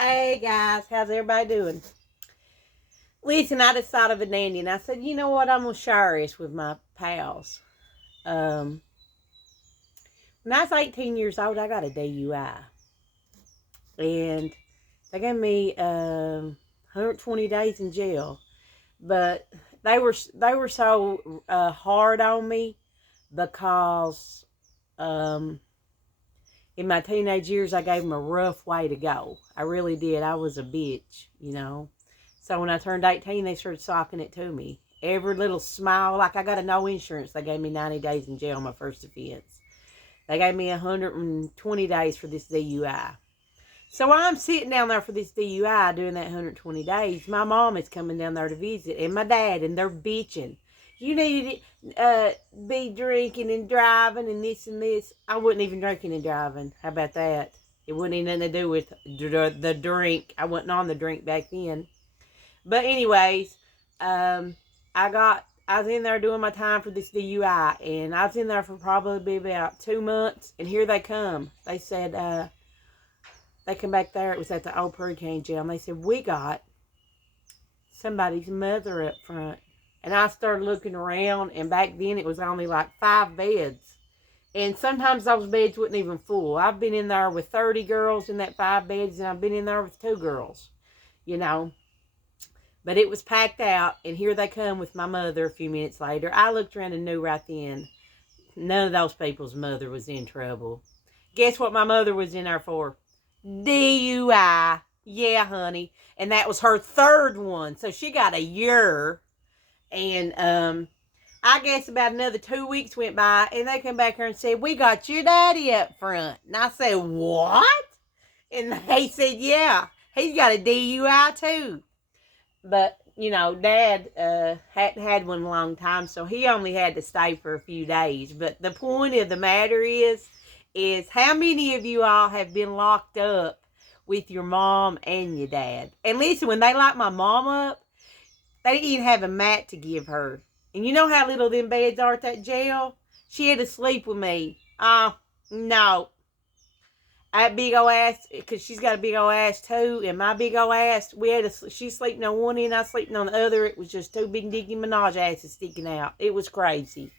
Hey guys, how's everybody doing? Listen, I just thought of it, Andy, and I said, you know what? I'm gonna share this with my pals. Um, when I was 18 years old, I got a DUI, and they gave me 120 days in jail. But they were so hard on me because in my teenage years, I gave them a rough way to go. I really did. I was a bitch. So when I turned 18, they started socking it to me. Every little smile, like I got a no insurance, they gave me 90 days in jail, my first offense. They gave me 120 days for this DUI. So I'm sitting down there for this DUI doing that 120 days. My mom is coming down there to visit, and my dad, and they're bitching. You need to be drinking and driving and this and this. I wasn't even drinking and driving. How about that? It wouldn't even nothing to do with the drink. I wasn't on the drink back then. But anyways, I was in there doing my time for this DUI, and I was in there for probably about 2 months, and here they come. They said, they come back there. It was at the old Hurricane Jail, and they said, we got somebody's mother up front. And I started looking around, and back then it was only like 5 beds. And sometimes those beds wasn't even full. I've been in there with 30 girls in that 5 beds, and I've been in there with 2 girls, you know. But it was packed out, and here they come with my mother a few minutes later. I looked around and knew right then none of those people's mother was in trouble. Guess what my mother was in there for? DUI. Yeah, honey. And that was her 3rd one. So she got a year. And I guess about another 2 weeks went by, and they come back here and said, we got your daddy up front. And I said, what? And they said, yeah, he's got a DUI too. But, Dad hadn't had one in a long time, so he only had to stay for a few days. But the point of the matter is how many of you all have been locked up with your mom and your dad? And listen, when they locked my mom up, they didn't even have a mat to give her. And you know how little them beds are at that jail? She had to sleep with me. No. That big old ass, because she's got a big old ass too, and my big old ass, she's sleeping on one end, I sleeping on the other. It was just 2 big Nicki Minaj asses sticking out. It was crazy.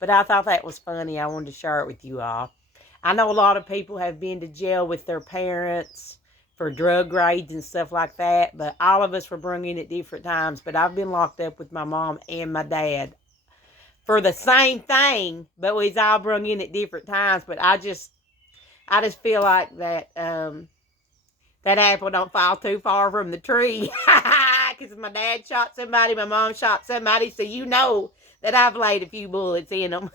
But I thought that was funny. I wanted to share it with you all. I know a lot of people have been to jail with their parents for drug raids and stuff like that, but all of us were brung in at different times. But I've been locked up with my mom and my dad for the same thing, but we was all brung in at different times. But I just feel like that that apple don't fall too far from the tree. Because my dad shot somebody, my mom shot somebody, so you know that I've laid a few bullets in them.